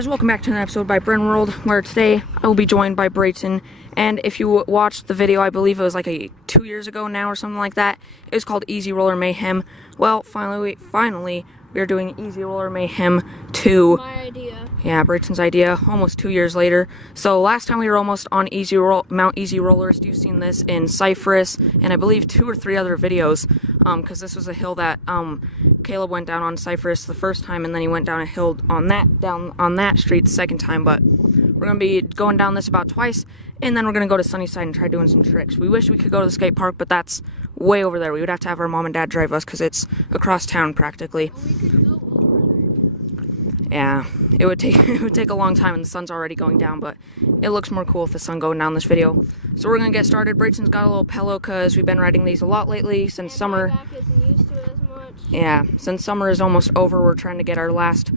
guys, welcome back to another episode by Bren World, where today I will be joined by Brayton. And if you watched the video, I believe it was like 2 years ago now or something like that, it was called Ezy Roller Mayhem. Well, finally we are doing Ezy Roller Mayhem 2. My idea. Yeah, Brayton's idea, almost 2 years later. So last time we were almost on Mount Ezy Rollers. You've seen this in Cypress, and I believe 2 or 3 other videos, because this was a hill that Caleb went down on Cypress the first time, and then he went down a hill on that street the second time. But we're gonna be going down this about twice, and then we're gonna go to Sunnyside and try doing some tricks. We wish we could go to the skate park, but that's way over there. We would have to have our mom and dad drive us because it's across town practically. We could go over there. Yeah, it would take a long time, and the sun's already going down, but it looks more cool with the sun going down this video. So we're gonna get started. Brayton's got a little pillow because we've been riding these a lot lately since summer. My back isn't used to it as much. Yeah, since summer is almost over, we're trying to get our last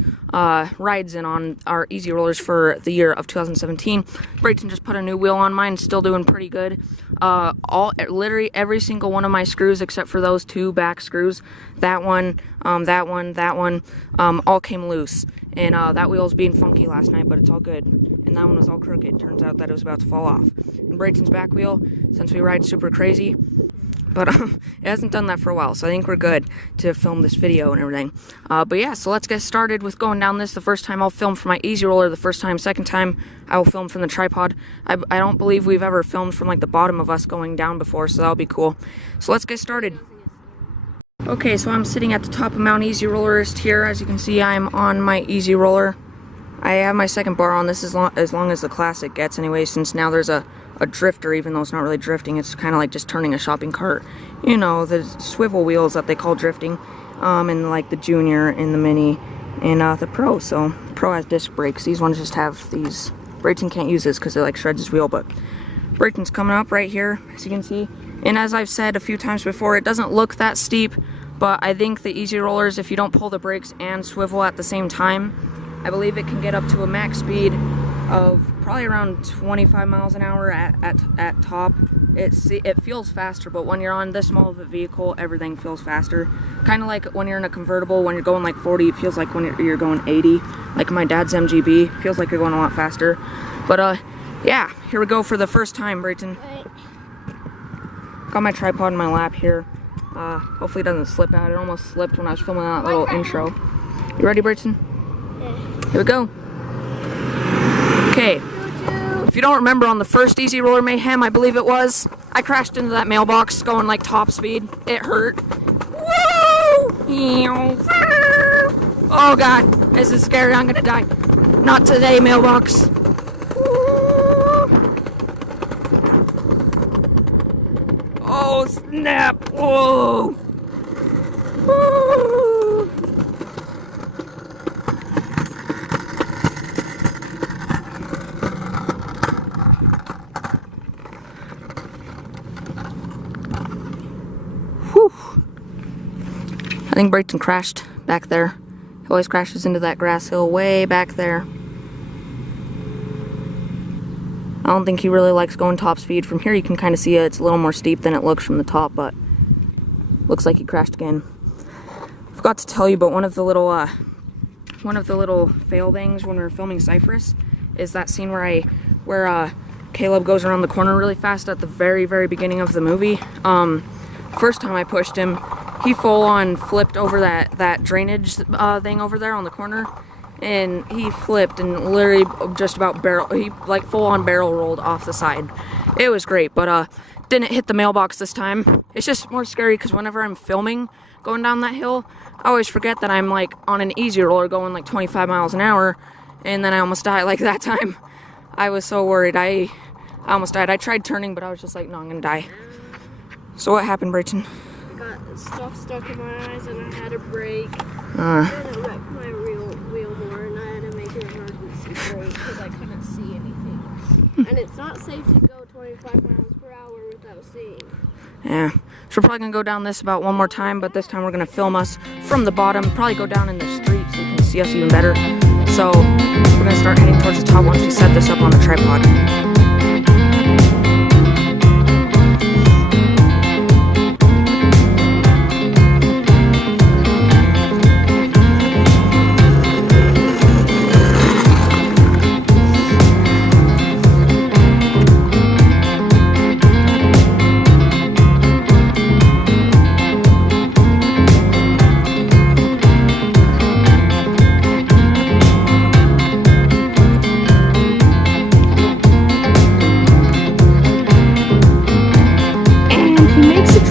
rides in on our Ezy Rollers for the year of 2017. Brayton just put a new wheel on mine, still doing pretty good. Literally every single one of my screws, except for those 2 back screws, that one, all came loose. And that wheel's being funky last night, but it's all good. And that one was all crooked. Turns out that it was about to fall off. And Brayton's back wheel, since we ride super crazy, but it hasn't done that for a while, so I think we're good to film this video and everything. But yeah, so let's get started with going down this. The first time I'll film from my Ezy Roller, the first time, second time I will film from the tripod. I don't believe we've ever filmed from like the bottom of us going down before, so that'll be cool. So let's get started. Okay, so I'm sitting at the top of Mount Ezy Rollerist here. As you can see, I'm on my Ezy Roller. I have my second bar on this as long as the classic gets anyway, since now there's a drifter, even though it's not really drifting. It's kind of like just turning a shopping cart. You know, the swivel wheels that they call drifting, and like the Junior and the Mini and the Pro. So Pro has disc brakes. These ones just have these. Brayton can't use this because it like shreds his wheel, but Brayton's coming up right here, as you can see. And as I've said a few times before, it doesn't look that steep, but I think the Ezy Rollers, if you don't pull the brakes and swivel at the same time, I believe it can get up to a max speed of probably around 25 miles an hour at top. It feels faster, but when you're on this small of a vehicle, everything feels faster. Kind of like when you're in a convertible, when you're going like 40, it feels like when you're going 80. Like my dad's MGB, feels like you're going a lot faster. But yeah, here we go for the first time, Brayton. Got my tripod in my lap here. Hopefully it doesn't slip out. It almost slipped when I was filming that little intro. You ready, Brayton? Yeah. Here we go. Okay. If you don't remember, on the first Ezy Roller Mayhem, I believe it was, I crashed into that mailbox going like top speed. It hurt. Woo! Oh god, this is scary. I'm gonna die. Not today, mailbox. Oh snap! Whoa! Woo! Whew. I think Brayton crashed back there. He always crashes into that grass hill way back there. I don't think he really likes going top speed. From here you can kind of see it's a little more steep than it looks from the top, but looks like he crashed again. Forgot to tell you, but one of the little fail things when we were filming Cypress is that scene where Caleb goes around the corner really fast at the very, very beginning of the movie. First time I pushed him, he full on flipped over that drainage thing over there on the corner. And he flipped and literally just about full on barrel rolled off the side. It was great, but didn't hit the mailbox this time. It's just more scary because whenever I'm filming going down that hill, I always forget that I'm like on an Ezy Roller going like 25 miles an hour, and then I almost died like that time. I was so worried. I almost died. I tried turning, but I was just like, no, I'm gonna die. So what happened, Brayton? I got stuff stuck in my eyes and I had to brake. And it wrecked my wheel more, and I had to make an emergency brake because I couldn't see anything. And it's not safe to go 25 miles per hour without seeing. Yeah, so we're probably gonna go down this about one more time, but this time we're gonna film us from the bottom, probably go down in the street so you can see us even better. So we're gonna start heading towards the top once we set this up on the tripod.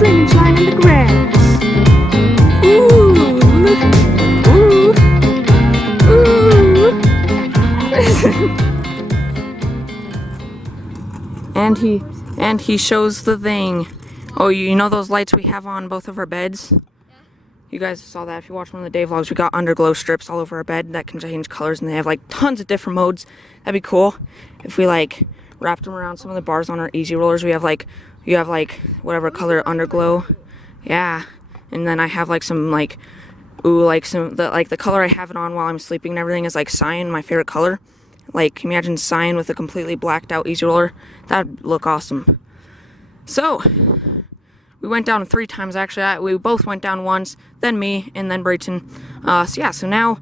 slimming slime in the grass. Ooh, look. Ooh. And he shows the thing. Oh, you know those lights we have on both of our beds? Yeah. You guys saw that if you watched one of the day vlogs. We got underglow strips all over our bed that can change colors, and they have like tons of different modes. That'd be cool if we like wrapped them around some of the bars on our Ezy Rollers. You have like whatever color underglow. Yeah. And then I have like some like, ooh, like the color I have it on while I'm sleeping and everything is like cyan, my favorite color. Like, can you imagine cyan with a completely blacked out Ezy Roller? That'd look awesome. So, we went down 3 times actually. We both went down once, then me, and then Brayton. So yeah, so now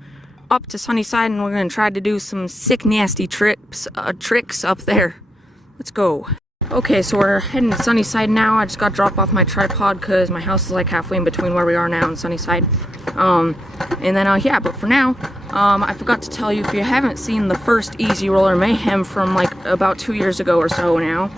up to Sunnyside, and we're gonna try to do some sick, nasty tricks up there. Let's go. Okay, so we're heading to Sunnyside now. I just got dropped off my tripod because my house is like halfway in between where we are now and Sunnyside. And then yeah, but for now, I forgot to tell you, if you haven't seen the first Ezy Roller Mayhem from like about 2 years ago or so now,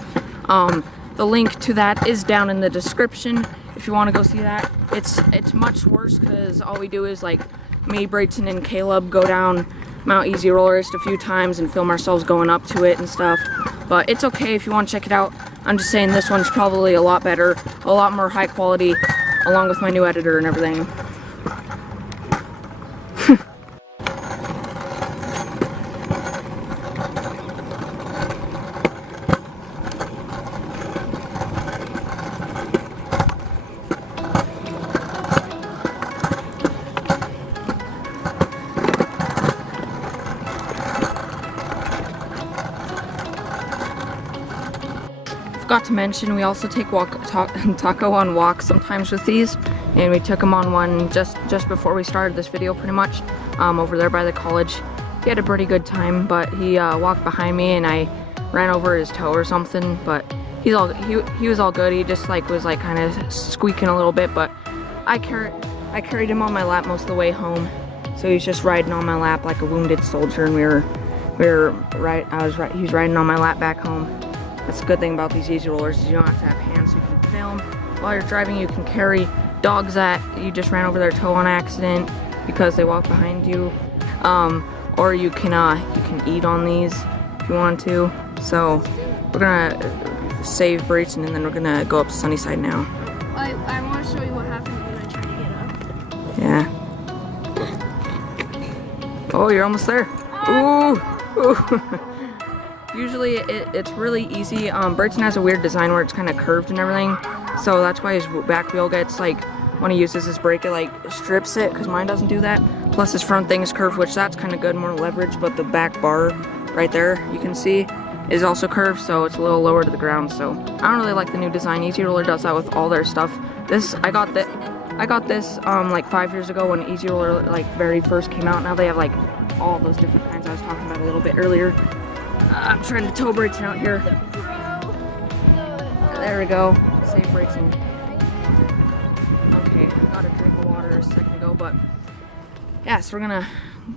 the link to that is down in the description if you want to go see that. It's much worse because all we do is like me, Brayton, and Caleb go down Mount Ezy Roller just a few times and film ourselves going up to it and stuff. But it's okay if you want to check it out. I'm just saying this one's probably a lot better, a lot more high quality, along with my new editor and everything. Forgot to mention, we also take Taco on walks sometimes with these, and we took him on one just before we started this video pretty much, over there by the college. He had a pretty good time, but he walked behind me and I ran over his toe or something, but he was all good. He just like was like kind of squeaking a little bit, but I carried him on my lap most of the way home, so he's just riding on my lap like a wounded soldier, and he was riding on my lap back home. That's a good thing about these Ezy Rollers, is you don't have to have hands, so you can film. While you're driving, you can carry dogs that you just ran over their toe on accident because they walk behind you. Or you can eat on these if you want to. So we're gonna save Brayton and then we're gonna go up to Sunnyside now. I want to show you what happened when I tried to get up. Yeah. Oh, you're almost there. Ooh. Ooh. Usually it's really easy. Brayton has a weird design where it's kind of curved and everything, so that's why his back wheel gets like, when he uses his brake, it like strips it, because mine doesn't do that. Plus his front thing is curved, which that's kind of good, more leverage, but the back bar right there, you can see, is also curved, so it's a little lower to the ground. So I don't really like the new design. Ezy Roller does that with all their stuff. I got this like 5 years ago when Ezy Roller like very first came out. Now they have like all those different kinds I was talking about a little bit earlier. I'm trying to tow Brayton out here. There we go. Save Brayton. Okay, I got a drink of water a second ago, but yeah, so we're gonna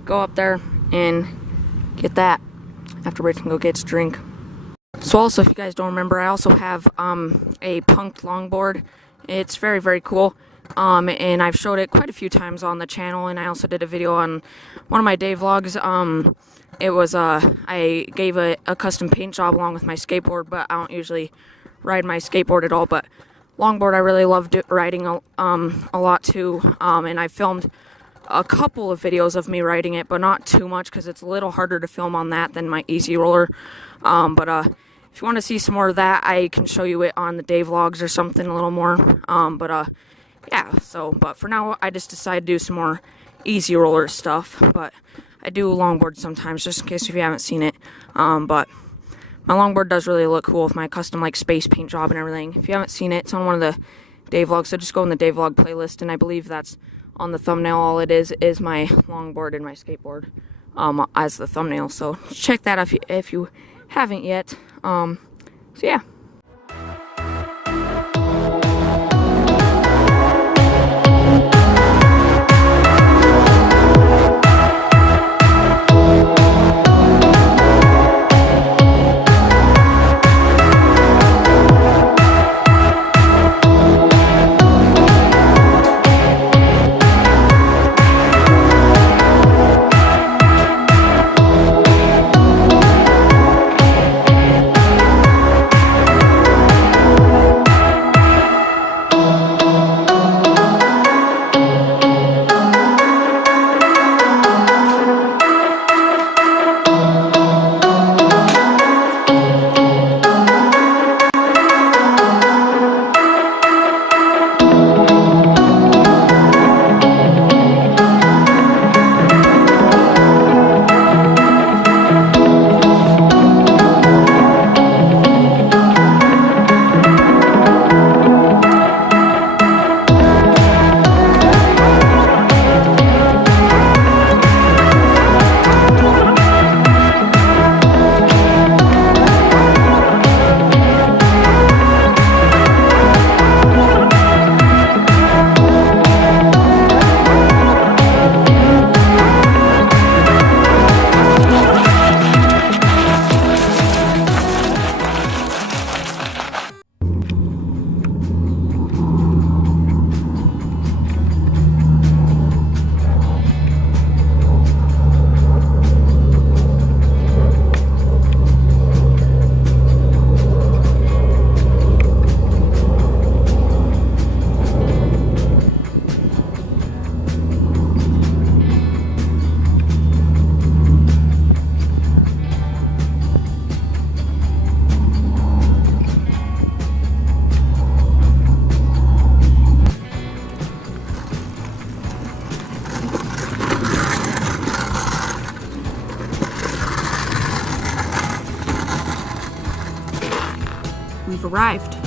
go up there and get that after Brayton go get his drink. So also, if you guys don't remember, I also have a punked longboard. It's very, very cool. And I've showed it quite a few times on the channel, and I also did a video on one of my day vlogs. It was, I gave a custom paint job along with my skateboard, but I don't usually ride my skateboard at all, but longboard I really loved riding a lot too, and I filmed a couple of videos of me riding it, but not too much, because it's a little harder to film on that than my Ezy Roller, but if you want to see some more of that, I can show you it on the day vlogs or something a little more, yeah, but for now, I just decided to do some more Ezy Roller stuff, but I do longboard sometimes, just in case if you haven't seen it, but my longboard does really look cool with my custom, like, space paint job and everything. If you haven't seen it, it's on one of the day vlogs, so just go in the day vlog playlist, and I believe that's on the thumbnail. All it is my longboard and my skateboard, as the thumbnail, so check that out if you haven't yet, so yeah. arrived.